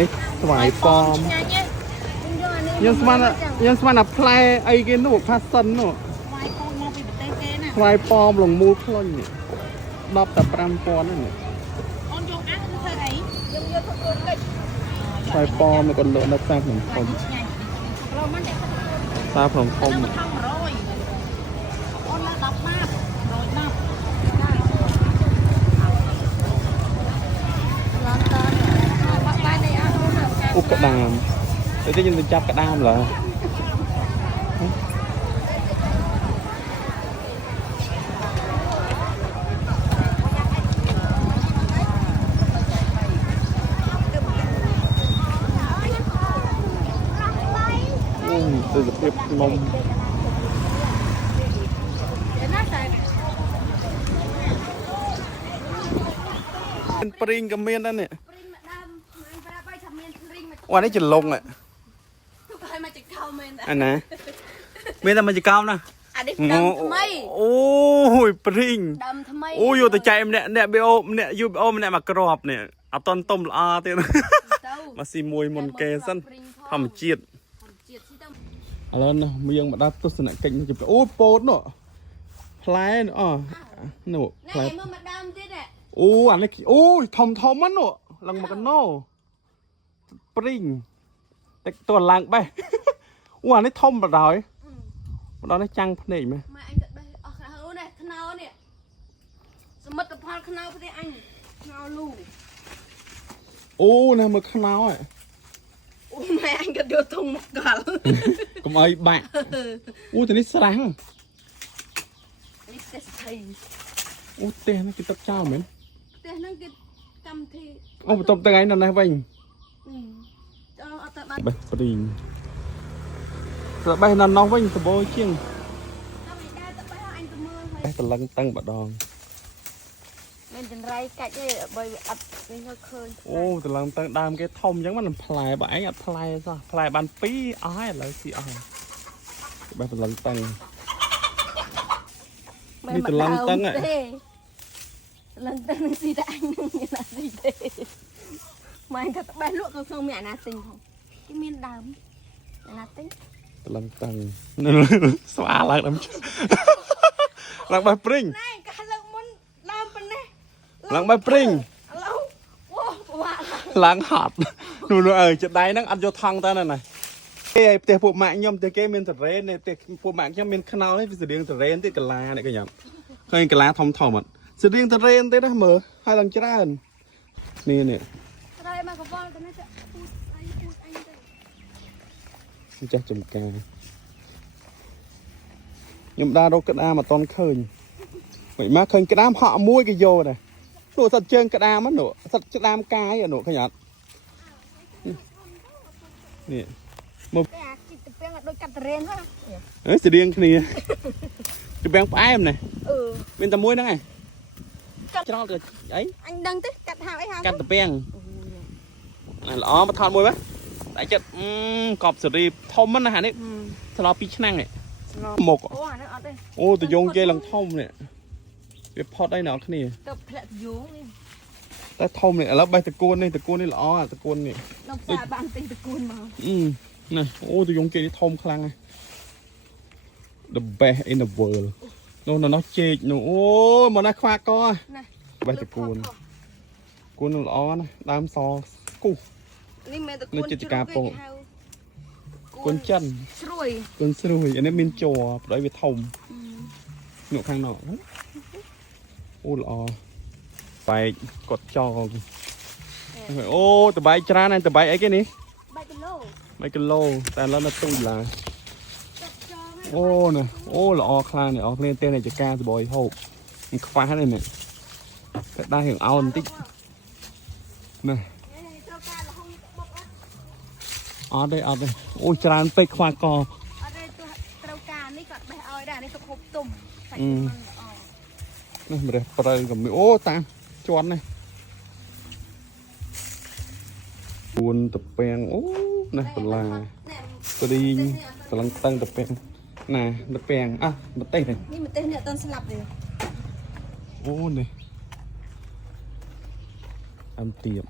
នេះស្វាយប៉មយើងស្មានអាផ្លែអីគេនោះផាសិននោះស្វាយប៉មលងមូលខ្លុញនេះ10តែ5000ហ្នឹងអូនយកអាគឺធ្វើអីយើងយកធ្វើគោលកិច្ចស្វាយប៉មគាត់លក់នៅផ្សារភ្នំធំផ្សារភ្នំធំអូនលើ10បាតអូក្តាមតែខ្ញុំទៅចាប់ក្តាមឡើយទៅសភាពនំព្រីងក៏មានដែរនេះអូនេះច្រឡុងអាណាមានតែមកចកោមណាអានេះដើមថ្មីអូយព្រីងដើមថ្មីអូយកទៅចែកម្នាក់អ្នកប៊ីអូម្នាក់យូប៊ីអូម្នាក់មកក្របនេះអត់តន់ទុំល្អទៀតមកស៊ីមួយមុនគេសិនធម្មជាតិឥឡូវនោះយើងមកដល់ទស្សនកិច្ចនេះជិះអូពោតនោះផ្លែអូនោះផ្លែមើលមកដើមទៀតអូអានេះអូធំហ្នឹងនោះឡើងមកកណោព្រីងតែតួឡើងបេះអូអានេះធំបដ ாய் មកដល់នេះចាំងភ្នែកមើលម៉ែអញទៅបេះអស់អូនេះខ្នោនេះសមិទ្ធផលខ្នោប្រទេសអញខ្នោលូអូណាមើលខ្នោហ៎អូម៉ែអញក៏យកធំមកកលកុំអីបាក់អូទៅនេះស្រាំងនេះទេស្ថៃអូទេនេះគេទឹកចោលមែនទេហ្នឹងគេកម្មវិធីអូបន្ទប់ថ្ងៃនៅនេះវិញអត់ទៅបានបេះព្រីងទៅបេះនៅនោះវិញសបោជាងបេះតលឹងតឹងម្ដងមានចន្រៃកាច់ទេបើអត់វិញឃើញអូតលឹងតឹងដើមគេធំអញ្ចឹងមិនផ្លែបើឯងអត់ផ្លែសោះផ្លែបាន2អស់ហើយឥឡូវស៊ីអស់បេះតលឹងតឹងនេះតលឹងតឹងហ៎លឹងតឹងស៊ីតែអញនឹងមានណាស៊ីទេម៉ែក៏បេះលក់ក៏ក្នុងមានអាណាទិញផងគេមានដើមអាណាទិញតលឹងតឹងស្វាឡើងដើមឡើងបេះព្រីងណែកាលើកមុនដើមប៉ុណ្ណេះឡើងបេះព្រីងឥឡូវអូបាក់ឡើងហត់នោះអើចិត្តដៃហ្នឹងអត់យកថង់ទៅណាណាគេឲ្យផ្ទះពួកម៉ាក់ខ្ញុំផ្ទះគេមានតរ៉េននេះផ្ទះពួកម៉ាក់ខ្ញុំមានខ្នោនេះវាស្តៀងតរ៉េនទៀតកាឡានេះក៏ញ៉ាំឃើញកាឡាធំធំអត់ស្តៀងតរ៉េនទៀតណាមើលហើយឡើងច្រើននេះនេះរ៉េមកកវល់ទៅនេះទៅពូតអញទៅចាស់ចំការខ្ញុំដើររកក្តាមអត់តន់ឃើញមិនមកឃើញក្តាមហក់មួយក៏យកដែរនោះសត្វជើងក្តាមហ្នឹងនោះសត្វក្តាមកាយអានោះឃើញអត់នេះមកអាជីកទៅពេងឲ្យដូចកាត់តរ៉េនហ្នឹងអើស្តៀងគ្នាទៅពេងផ្អែមនេះមានតែមួយហ្នឹងឯងច្រល់ទៅអីអញដឹងទេកាត់ហៅអីហៅកាត់ទៅពេងល្អមកថតមួយបាទតែចិត្តកប់សេរីធំណាស់អានេះស្លោ2ឆ្នាំនេះមុខអូអានេះអត់ទេអូតយងគេឡើងធំនេះវាផុតអីអ្នកគ្នាទៅធ្លាក់តយងនេះតែធំនេះឥឡូវបេះតកួននេះល្អអាតកួននេះនៅផ្សារបានទិញតកួនមកណាអូតយងគេនេះធំខ្លាំងណាស់ the best in the world នោះជែកនោះអូមកណាខ្វាកណាបេះតកួនគួននោះល្អណាស់ដើមសគូសនេះមែនតកួនចិត្តការពងគួនចិនស្រួយគួនស្រួយអានេះមានជ័រប្រដៅវាធំនោះខាងនោះអូល្អបែកកត់ចងអូតបែកច្រើនហើយតបែកអីគេនេះ3គីឡូតែឥឡូវនៅទូចឡើយអូណាអូល្អខ្លាំងនេះអស់គ្នាទេនៃចការសបយហូបមិនខ្វះទេនេះតែដែររឿងអោនបន្តិចណាអត់ទេអូច្រើនពេកខ្វះកអត់ទេត្រូវការនេះគាត់បេះឲ្យដែរនេះសុខហូបទុំសាច់មិនល្អនេះម្រះប្រៅក៏មានអូតាមជាន់នេះគួនតពាំងអូណាបន្លាព្រីងតឡឹងតឹងតពាំងណាតពាំងម្ទេសនេះម្ទេសនេះអត់ទាន់ស្លាប់ទេអូនេះអំទៀប